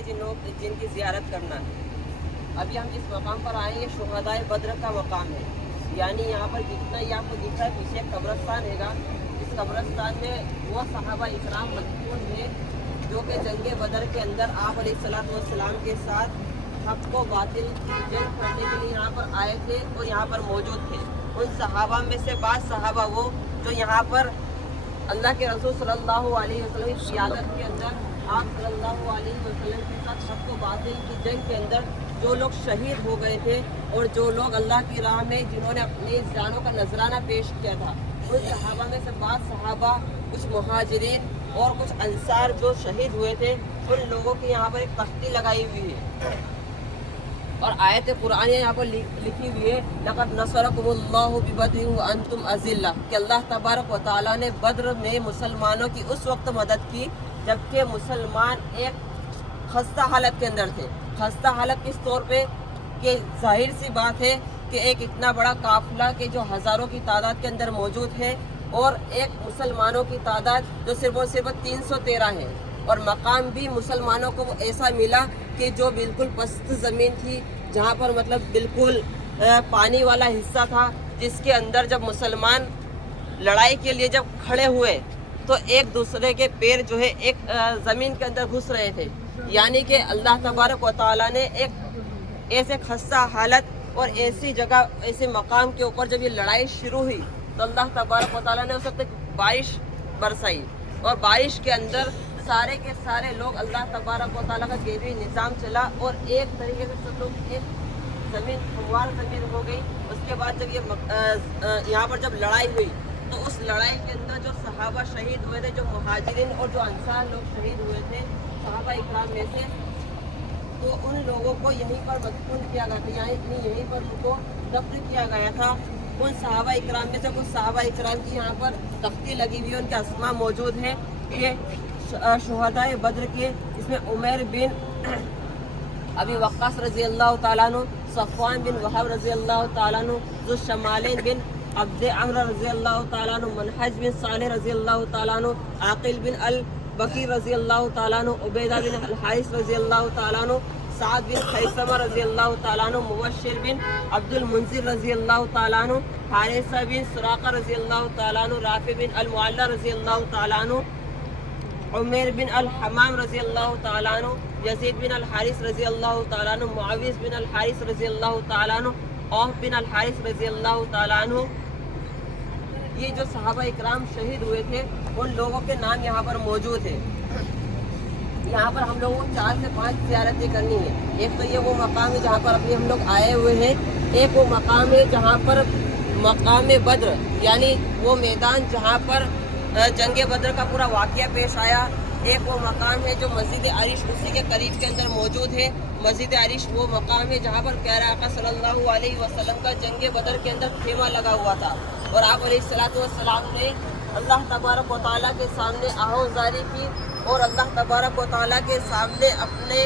के जिनकी ज़ियारत करना है। अभी हम जिस मकाम पर आए ये शुहदाए बद्र का मकाम है। यानी यहाँ पर जितना ही आपको दिख रहा है पीछे कब्रस्तान हैगा। इस कब्रस्तान में वो सहाबा इकराम मदफून है जो कि जंग बदर के अंदर आप अलैहिस्सलाम के साथ हक को बातिल जंग करने के लिए यहाँ पर आए थे और यहाँ पर मौजूद थे। उन सहाबा में से बाद सहाबा वो जो यहाँ पर अल्लाह के रसूल सल्लल्लाहु अलैहि वसल्लम की क़ियादत के अंदर आप सल्लल्लाहु अलैहि वसल्लम के साथ हक को बातिल की जंग के अंदर जो लोग शहीद हो गए थे और जो लोग अल्लाह की राह में जिन्होंने अपनी जानों का नजराना पेश किया था, उन सहाबा में से बाद सहाबा, कुछ मुहाजिरीन और कुछ अंसार जो शहीद हुए थे, उन लोगों की यहाँ पर एक तख्ती लगाई हुई है और आयत कुरान यहाँ पर लिखी हुई है, लक़द नसरकुमुल्लाहु बिबद्रिन व अंतुम अज़िल्ला, कि अल्लाह तबारक व तआला ने बद्र में मुसलमानों की उस वक्त मदद की जबकि मुसलमान एक खस्ता हालत के अंदर थे। खस्ता हालत किस तौर पे कि जाहिर सी बात है कि एक इतना बड़ा काफिला के जो हज़ारों की तादाद के अंदर मौजूद है और एक मुसलमानों की तादाद जो सिर्फ और सिर्फ 313 है और मकाम भी मुसलमानों को ऐसा मिला कि जो बिल्कुल पस्त ज़मीन थी, जहाँ पर मतलब बिल्कुल पानी वाला हिस्सा था, जिसके अंदर जब मुसलमान लड़ाई के लिए जब खड़े हुए तो एक दूसरे के पैर जो है एक ज़मीन के अंदर घुस रहे थे। यानी कि अल्लाह तबारक व तआला ने एक ऐसे खस्ता हालत और ऐसी जगह, ऐसे मकाम के ऊपर जब ये लड़ाई शुरू हुई तो अल्लाह तबारक व तआला ने उस वक्त बारिश बरसाई और बारिश के अंदर सारे के सारे लोग अल्लाह तबारक व तआला का कैफी निज़ाम चला और एक तरीके से सब लोग एक ज़मीन हमवार ज़मीन हो गई। उसके बाद जब ये यहाँ पर जब लड़ाई हुई तो उस लड़ाई के अंदर जो सहाबा शहीद हुए थे, जो मुहाजिरीन और जो अंसार लोग शहीद हुए थे सहाबा इकराम में से, तो उन लोगों को यहीं पर मदफून किया गया था, यहीं पर उनको दफन किया गया था। उन सहाबा इकराम में से कुछ सहाबा इकराम की यहाँ पर तख्ती लगी हुई है, उनके अस्मा मौजूद हैं। ये शुहदाए बद्र के, इसमें उमैर बिन अबी वक्कास रज़ी अल्लाह तआला अन्हु, सफ़वान बिन वहाब रज़ी अल्लाह तआला अन्हु, ज़ुशमालैन बिन अब्द अम्र रज़ी अल्लाह तआला अन्हु, मनहज बिन सालिह रज़ी अल्लाह तआला अन्हु, आकिल बिन अल बकीर रज़ी अल्लाह तआला अन्हु, उबैदा बिन अल हारिस रज़ी अल्लाह तआला अन्हु, साद बिन खैसमा रज़ी अल्लाह तआला अन्हु, मुबश्शिर बिन अब्दुल मुंज़िर रज़ी अल्लाह तआला अन्हु, हारिसा बिन सुराक़ा रज़ी अल्लाह तआला अन्हु, राफ़ी बिन अल मुअल्ला रज़ी अल्लाह तआला अन्हु, उमैर बिन अल हमाम रज़ी अल्लाह तआला अन्हु, यज़ीद बिन अल हारिस रज़ी अल्लाह तआला अन्हु, मुआविज़ बिन अल हारिस रज़ी अल्लाह तआला अन्हु, औफ बिन अल हारिस रज़ी अल्लाह तआला अन्हु। ये जो सहाबा इकराम शहीद हुए थे उन लोगों के नाम यहाँ पर मौजूद है। यहाँ पर हम लोगों को 4 से 5 ज़ियारतें करनी है। एक तो ये वो मकाम है जहाँ पर अभी हम लोग आए हुए हैं, एक वो मकाम है जहाँ पर मकाम बद्र यानी वो मैदान जहाँ पर जंग बद्र का पूरा वाक़या पेश आया। एक वो मकाम है जो मस्जिद अरिश उसी के करीब के अंदर मौजूद है। मस्जिद अरिश वो मकाम है जहाँ पर प्यारे आका सल्लल्लाहु अलैहि वसल्लम का जंग बद्र के अंदर खेमा लगा हुआ था और आप अलैहिस्सलातु वस्सलाम ने अल्लाह तबारक व तआला के सामने आहोज़ारी की और अल्लाह तबारक व तआला के सामने अपने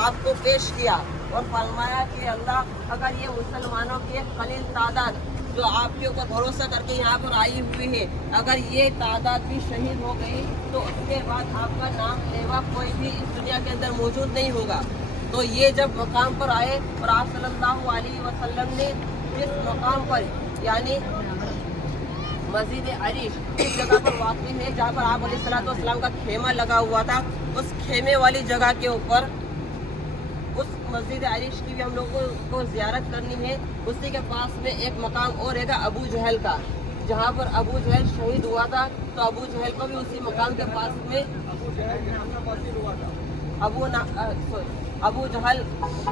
आप को पेश किया और फरमाया कि अल्लाह, अगर ये मुसलमानों की एक कलील तादाद जो आपके ऊपर भरोसा करके यहाँ पर आई हुई है, अगर ये तादाद भी शहीद हो गई तो उसके बाद आपका नाम लेवा कोई भी इस दुनिया के अंदर मौजूद नहीं होगा। तो ये जब मकाम पर आए और आप सल्लल्लाहु अलैहि वसल्लम ने इस मकाम पर यानी मस्जिद अरिश इस जगह पर वाक़ई है जहाँ पर आप अलैहिस्सलातु वस्सलाम का खेमा लगा हुआ था, उस खेमे वाली जगह के ऊपर उस मस्जिद अरिश की भी हम लोगों को ज़ियारत करनी है। उसी के पास में एक मकाम और है अबू जहल का, जहाँ पर अबू जहल शहीद हुआ था, तो अबू जहल को भी उसी मकाम के पास में अबू जहल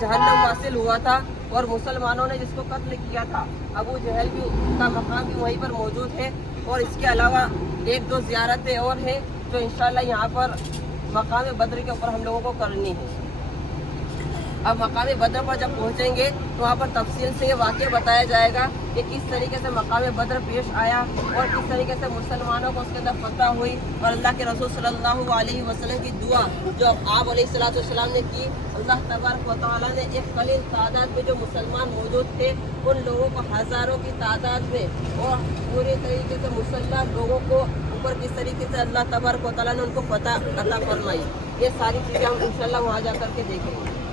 जहन्नम हासिल हुआ था और मुसलमानों ने जिसको कत्ल किया था अबू जहल भी का मकाम भी वहीं पर मौजूद है। और इसके अलावा 1-2 ज़ियारतें और हैं जो इंशाअल्लाह यहाँ पर मकाम बद्र के ऊपर हम लोगों को करनी है। अब मकाम बद्र पर जब पहुँचेंगे तो वहाँ पर तफसील से ये वाक़या बताया जाएगा कि किस तरीके से मकाम बद्र पेश आया और किस तरीके से मुसलमानों को उसके अंदर फतह हुई और अल्लाह के रसूल सल्लल्लाहु अलैहि वसल्लम की दुआ जो आप अलैहिस्सलातु वस्सलाम ने की, अल्लाह तबारक व तआला ने एक कलील तादाद में जो मुसलमान मौजूद थे उन लोगों को हज़ारों की तादाद में और पूरे तरीके से मुसल्लह लोगों को ऊपर किस तरीके से अल्लाह तबारक व तआला ने उनको फतह अता फरमाई। ये सारी चीज़ें हम इंशाल्लाह वहाँ जा करके देखेंगे।